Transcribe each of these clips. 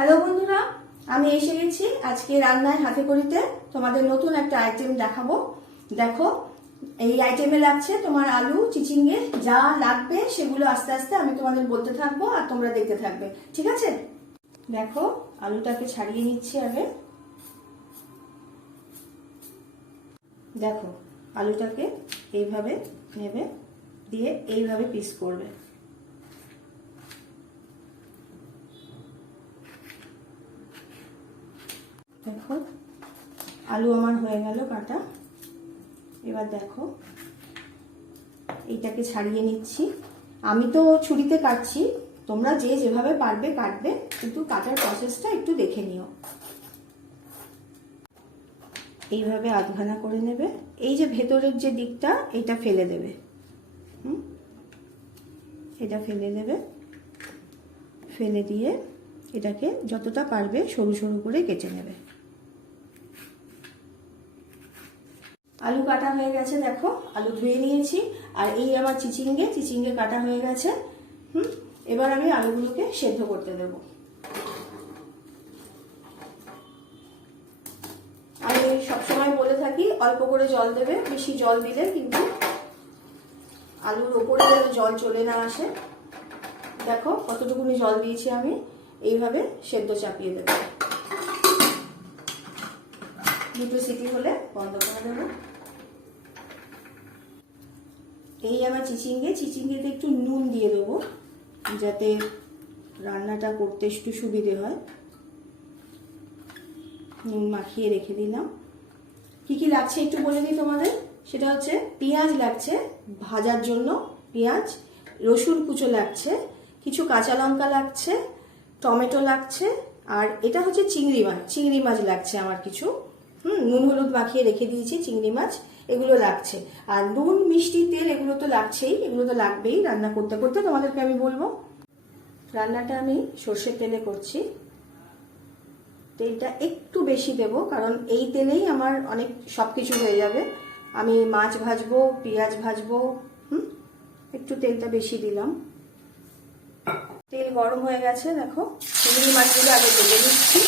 Hello বন্ধুরা, আমি এসে গেছি আজকে রান্নায় হাতে করিতে তোমাদের নতুন একটা আইটেম দেখাবো। দেখো, এই আইটেমে লাগছে তোমার আলু চিচিঙ্গে, যা লাগবে সেগুলো আস্তে আস্তে আমি তোমাদের বলতে থাকবো আর তোমরা দেখতে থাকবে, ঠিক আছে? দেখো, আলুটাকে ছাড়িয়ে নিচ্ছি আগে। দেখো, আলুটাকে এইভাবে নেবে, দিয়ে এইভাবে পিস করবে। দেখো, আলু আমার হয়ে গেল কাটা। এবার দেখো, এইটাকে ছাড়িয়ে নিচ্ছি। আমি তো ছুরিতে কাটছি, তোমরা যে যেভাবে পারবে কাটবে, কিন্তু কাটার প্রসেসটা একটু দেখে নিও। এইভাবে আধখানা করে নেবে। এই যে ভেতরের যে দিকটা, এটা ফেলে দেবে। এটা ফেলে দেবে, ফেলে দিয়ে এটাকে যতটা পারবে সরু সরু করে কেটে নেবে। আলু কাটা হয়ে গেছে, দেখো আলু ধুয়ে নিয়েছি। আর এই আমার চিচিঙ্গে কাটা হয়ে গেছে। এবার আমি আলুগুলোকে সেদ্ধ করতে দেব। আমি সবসময় বলে থাকি অল্প করে জল দেবে, বেশি জল দিলে কিন্তু আলুর ওপরে যেন জল চলে না আসে। দেখো কতটুকুনি জল দিয়েছি আমি। এইভাবে সেদ্ধ চাপিয়ে দেব। দুটো সিটি হলে বন্ধ করে দেবো। এই আমার চিচিঙ্গেতে একটু নুন দিয়ে দেবো, যাতে রান্নাটা করতে একটু সুবিধে হয়। নুন মাখিয়ে রেখে দিলাম। কি কি লাগছে একটু বলে দিই তোমাদের। সেটা হচ্ছে পেঁয়াজ লাগছে ভাজার জন্য, পেঁয়াজ, রসুন কুচো লাগছে, কিছু কাঁচা লঙ্কা লাগছে, টমেটো লাগছে, আর এটা হচ্ছে চিংড়ি মাছ লাগছে আমার কিছু। নুন হলুদ মাখিয়ে রেখে দিয়েছি চিংড়ি মাছ, এগুলো লাগছে। আর নুন মিষ্টি তেল এগুলো তো লাগছেই, এগুলো তো লাগবেই রান্না করতে করতে। তোমাদেরকে আমি বলবো, রান্নাটা আমি সর্ষের তেলে করছি। তেলটা একটু বেশি দেব, কারণ এই তেলেই আমার অনেক সবকিছু হয়ে যাবে। আমি মাছ ভাজবো, পেঁয়াজ ভাজবো। একটু তেলটা বেশি দিলাম। তেল গরম হয়ে গেছে, দেখো চিংড়ি মাছগুলো আগে ভেজে নিচ্ছি।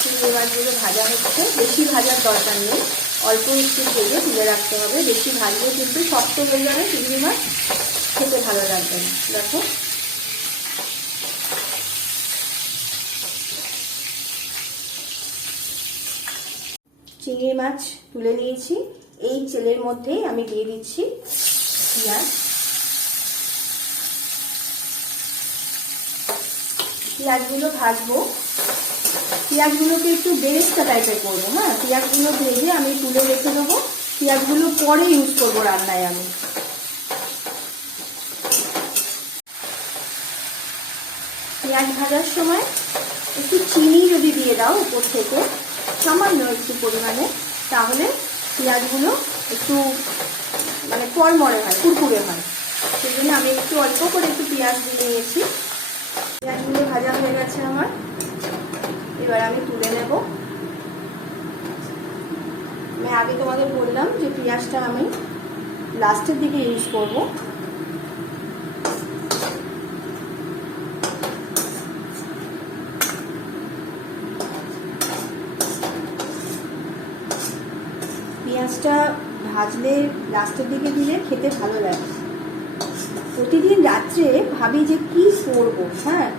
চিংড়ি মাছগুলো ভাজা হচ্ছে, বেশি ভাজার দরকার নেই, অল্প একটু ভেজে তুলে রাখতে হবে। বেশি ভাজলে কিন্তু শক্ত হয়ে যাবে চিংড়ি মাছ, খেতে ভালো লাগবে না। দেখো, চিংড়ি মাছ তুলে নিয়েছি। এই তেলের মধ্যেই আমি দিয়ে দিচ্ছি পেঁয়াজ। পেঁয়াজগুলো ভাজবো। পেঁয়াজগুলোকে একটু বেরেস্তা টাইপের করবো। পেঁয়াজগুলো ভেজে আমি তুলে রেখে দেবো। পেঁয়াজগুলো পরে ইউজ করবো রান্নায়। আমি পেঁয়াজ ভাজার সময় একটু চিনি যদি দিয়ে দাও উপর থেকে, সামান্য একটু পরিমাণে, তাহলে পেঁয়াজগুলো একটু কড়মড়ে হয়, কুরকুরে হয়। সেই জন্য আমি একটু অল্প করে একটু পেঁয়াজ দিয়ে নিয়েছি। পেঁয়াজগুলো ভাজা হয়ে গেছে আমার। এবার আমি তুলে নেব। আমি আগে তোমাদের বললাম যে পেঁয়াজটা আমি লাস্টের দিকে ইউজ করব। পেঁয়াজটা ভাজলে লাস্টের দিকে দিলে খেতে ভালো লাগে। প্রতিদিন রাত্রে ভাবি যে কি করবো,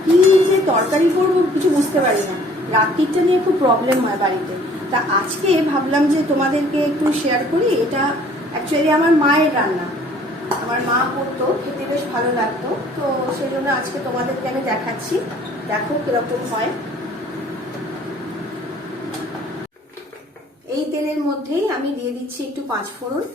কি যে তরকারি করবো কিছু বুঝতে পারি না। রাত্রিটা নিয়ে খুব প্রবলেম হয় বাড়িতে। তা আজকে ভাবলাম যে তোমাদেরকে একটু শেয়ার করি। এটা অ্যাকচুয়ালি আমার মায়ের রান্না, আমার মা করতো, খেতে বেশ ভালো লাগতো। তো সেই জন্য আজকে তোমাদেরকে আমি দেখাচ্ছি। দেখো কিরকম হয়। এই তেলের মধ্যেই আমি দিয়ে দিচ্ছি একটু 5 ফোড়ন।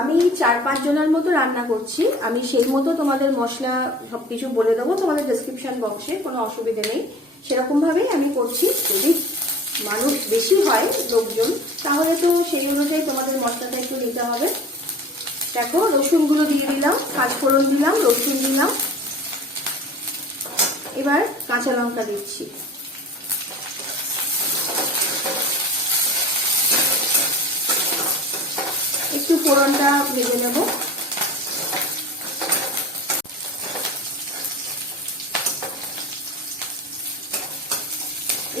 আমি 4-5 জনের মতো রান্না করছি। আমি সেই মতো তোমাদের মশলা সবকিছু বলে দেবো তোমাদের ডেসক্রিপশন বক্সে, কোনো অসুবিধা নেই। সেরকম ভাবেই আমি করছি। যদি মানুষ বেশি হয়, লোকজন, তাহলে তো সেই অনুযায়ী তোমাদের মশলাটা একটু নিতে হবে। দেখো, রসুনগুলো দিয়ে দিলাম, 5 ফোড়ন দিলাম, রসুন দিলাম। এবার কাঁচা লঙ্কা দিচ্ছি। ফোড়নটা ভেজে নেব।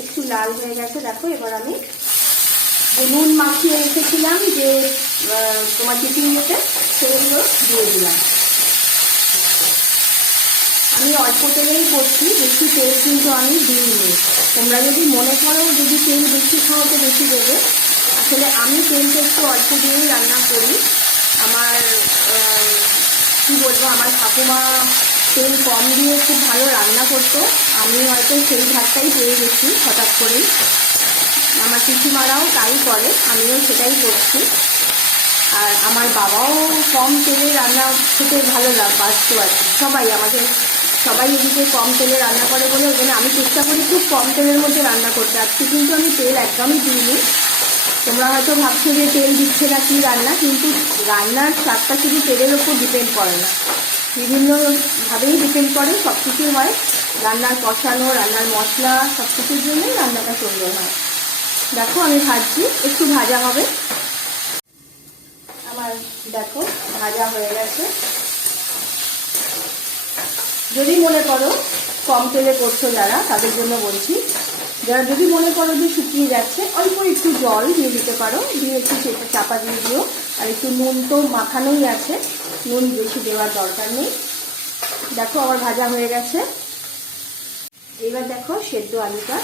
একটু লাল হয়ে গেছে, দেখো। এবার আমি নুন মাখিয়ে রেখেছিলাম যে তোমার টিফিনেতে, সেগুলো দিয়ে দিলাম। আমি অল্প তেলেই করছি, বেশি তেল কিন্তু আমি দিইনি। তোমরা যদি মনে করো যদি তেল বেশি খাও তো বেশি দেবে। আসলে আমি তেলটা একটু অল্প দিয়েই রান্না করি। আমার কী বলবো, আমার ঠাকুমা তেল কম দিয়ে খুব ভালো রান্না করতো। আমি হয়তো সেই ধারটাই পেয়ে গেছি হঠাৎ করেই। আমার পিসিমারাও তাই করে, আমিও সেটাই করছি। আর আমার বাবাও কম তেলে রান্না খেতে ভালো বাসতো আর কি। সবাই এদিকে কম তেলে রান্না করে বলে ওই জন্য আমি চেষ্টা করি খুব কম তেলের মধ্যে রান্না করতে। আজকে কিন্তু আমি তেল একদমই দিইনি। তোমরা হয়তো ভাবছো যে তেল দিচ্ছে না কি রান্না, কিন্তু রান্নার স্বাদটা শুধু তেলের ওপর ডিপেন্ড করে না, বিভিন্নভাবেই ডিপেন্ড করে। সব কিছুই হয়, রান্নার কষানো, রান্নার মশলা, সব কিছুর জন্যই রান্নাটা সুন্দর হয়। দেখো আমি ভাজছি, একটু ভাজা হবে। আমার দেখো ভাজা হয়ে গেছে। যদি মনে করো কম তেলে করছো যারা, তাদের জন্য বলছি, যারা যদি মনে করো যে শুকিয়ে যাচ্ছে, অল্প একটু জল দিয়ে দিতে পারো, দিয়ে একটু চাপা দিয়ে দিও। আর একটু নুন তো মাখানোই আছে, নুন বেশি দেওয়ার দরকার নেই। দেখো আমার ভাজা হয়ে গেছে। এবার দেখো সেদ্ধ আলুটা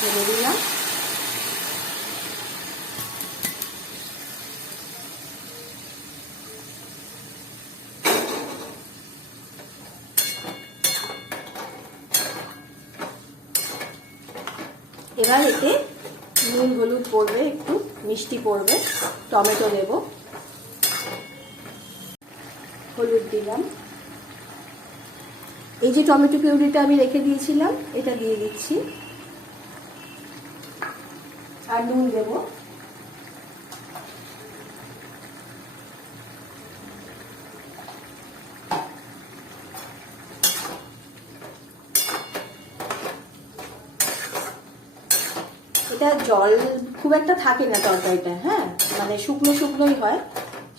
ঢেলে দিলাম। এবার এতে নুন হলুদ পড়বে, একটু মিষ্টি পড়বে, টমেটো দেব, হলুদ দিলাম। এই যে টমেটো পিউরিটা আমি রেখে দিয়েছিলাম, এটা দিয়ে দিচ্ছি। আর নুন দেব। এটা জল খুব একটা থাকে না তরকারিটা, হ্যাঁ, মানে শুকনো শুকনোই হয়,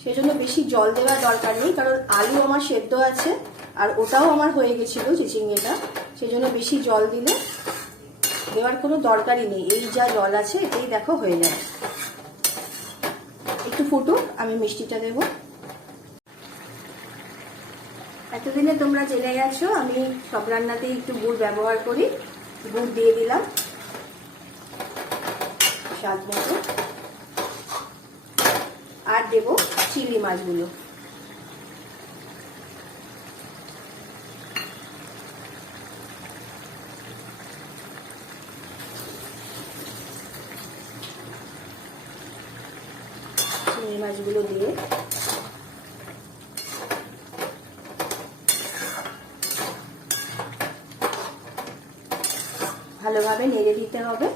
সেজন্য বেশি জল দেওয়ার দরকার নেই। কারণ আলু আমার সেদ্ধ আছে, আর ওটাও আমার হয়ে গেছিল চিচিঙ্গেটা, সেজন্য বেশি জল দেওয়ার কোনো দরকারই নেই। এই যা জল আছে এটাই দেখো হয়ে যায়। একটু ফুটুক, আমি মিষ্টিটা দেব। এতদিনে তোমরা জেনে গেছো আমি সব রান্নাতেই একটু গুড় ব্যবহার করি। গুড় দিয়ে দিলাম স্বাদ মতো। আর দেব চিংড়ি মাছগুলো। চিংড়ি মাছগুলো দিয়ে ভালোভাবে নেড়ে দিতে হবে।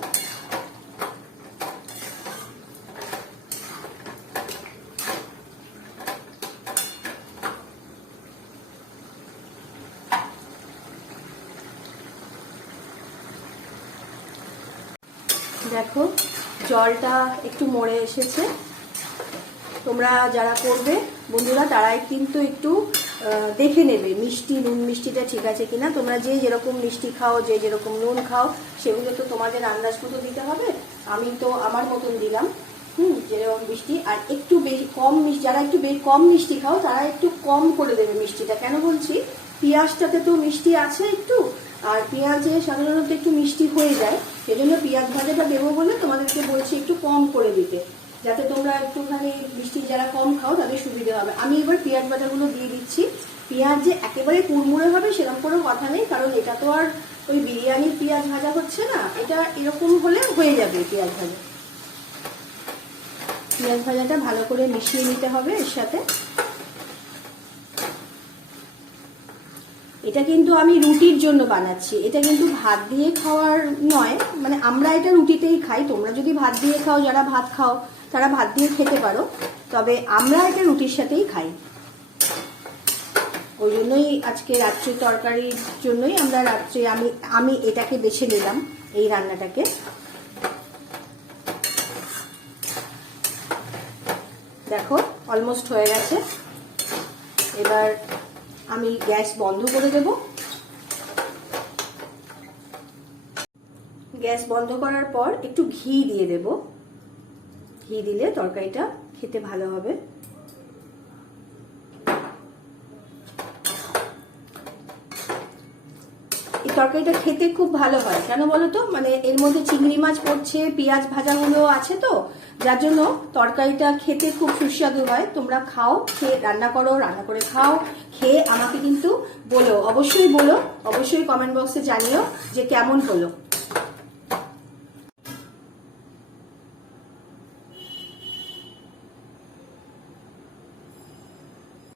দেখো জলটা একটু মরে এসেছে। তোমরা যারা করবে বন্ধুরা, তারাই কিন্তু একটু দেখে নেবে নুন মিষ্টিটা ঠিক আছে কিনা। তোমরা যে যেরকম মিষ্টি খাও, যে যেরকম নুন খাও, সেগুলো তো তোমাদের আন্দাজ মতো দিতে হবে। আমি তো আমার মতন দিলাম, যেরকম মিষ্টি। আর একটু বেশি কম মিষ্টি, যারা একটু কম মিষ্টি খাও তারা একটু কম করে দেবে মিষ্টিটা। কেন বলছি, পেঁয়াজটাতে তো মিষ্টি আছে একটু, আর পেঁয়াজে সাধারণত একটু মিষ্টি হয়ে যায়, সেজন্য পেঁয়াজ ভাজাটা দেবো বলে তোমাদেরকে বলছি একটু কম করে দিতে, যাতে তোমরা একটুখানি মিষ্টি যারা কম খাও তাদের সুবিধা হবে। আমি এবার পেঁয়াজ ভাজাগুলো দিয়ে দিচ্ছি। পেঁয়াজ যে একেবারে কুড়মুড়ে হবে সেরকম কোনো কথা নেই, কারণ এটা তো আর ওই বিরিয়ানির পেঁয়াজ ভাজা হচ্ছে না, এটা এরকম হলে হয়ে যাবে। পেঁয়াজ ভাজাটা ভালো করে মিশিয়ে নিতে হবে এর সাথে। এটা কিন্তু আমি রুটির জন্য বানাচ্ছি, এটা কিন্তু ভাত দিয়ে খাওয়ার নয়। মানে আমরা এটা রুটিতেই খাই, তোমরা যদি ভাত দিয়ে খাও, যারা ভাত খাও তারা ভাত দিয়ে খেতে পারো, তবে আমরা এটা রুটির সাথেই খাই। ওই জন্যই আজকে রাত্রি তরকারির জন্যই আমরা রাত্রে আমি এটাকে বেছে নিলাম, এই রান্নাটাকে। দেখো অলমোস্ট হয়ে গেছে। এবার আমি গ্যাস বন্ধ করে দেব। গ্যাস বন্ধ করার পর একটু ঘি দিয়ে দেব। ঘি দিলে তরকারিটা খেতে ভালো হবে। এই তরকারিটা খেতে খুব ভালো হয়, কেন বলো তো, মানে এর মধ্যে চিংড়ি মাছ পড়ছে, পেঁয়াজ ভাজাগুলো আছে, তো যার জন্য তরকারিটা খেতে খুব সুস্বাদু হয়। তোমরা খাও, খেয়ে রান্না করো, রান্না করে খাও, খেয়ে আমাকে কিন্তু বলো, অবশ্যই বলো, অবশ্যই কমেন্ট বক্সে জানিও যে কেমন হলো।